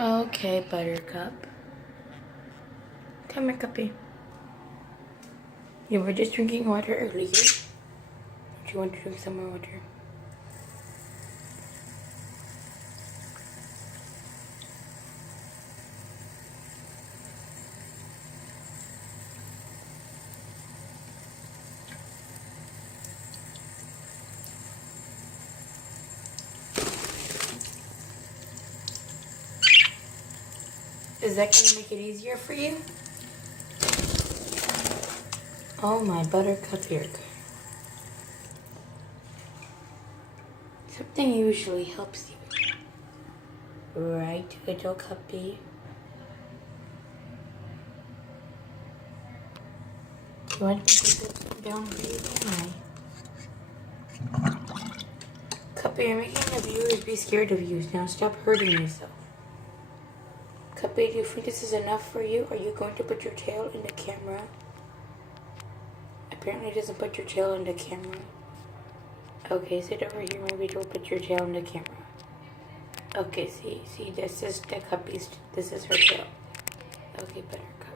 Okay, Buttercup. Come here, Cuppy. You were just drinking water earlier. Do you want to drink some more water? Is that going to make it easier for you? Oh, my Buttercup ear. Something usually helps you. Right, little Cuppy? You want me to sit down for you? Can I? Cuppy, you're making the viewers be scared of you. Now stop hurting yourself. Cuppy, do you think this is enough for you? Are you going to put your tail in the camera? Apparently it doesn't put your tail in the camera. Okay, sit over here. Maybe it'll put your tail in the camera. Okay, see, this is the Cuppy's, this is her tail. Okay, Buttercup.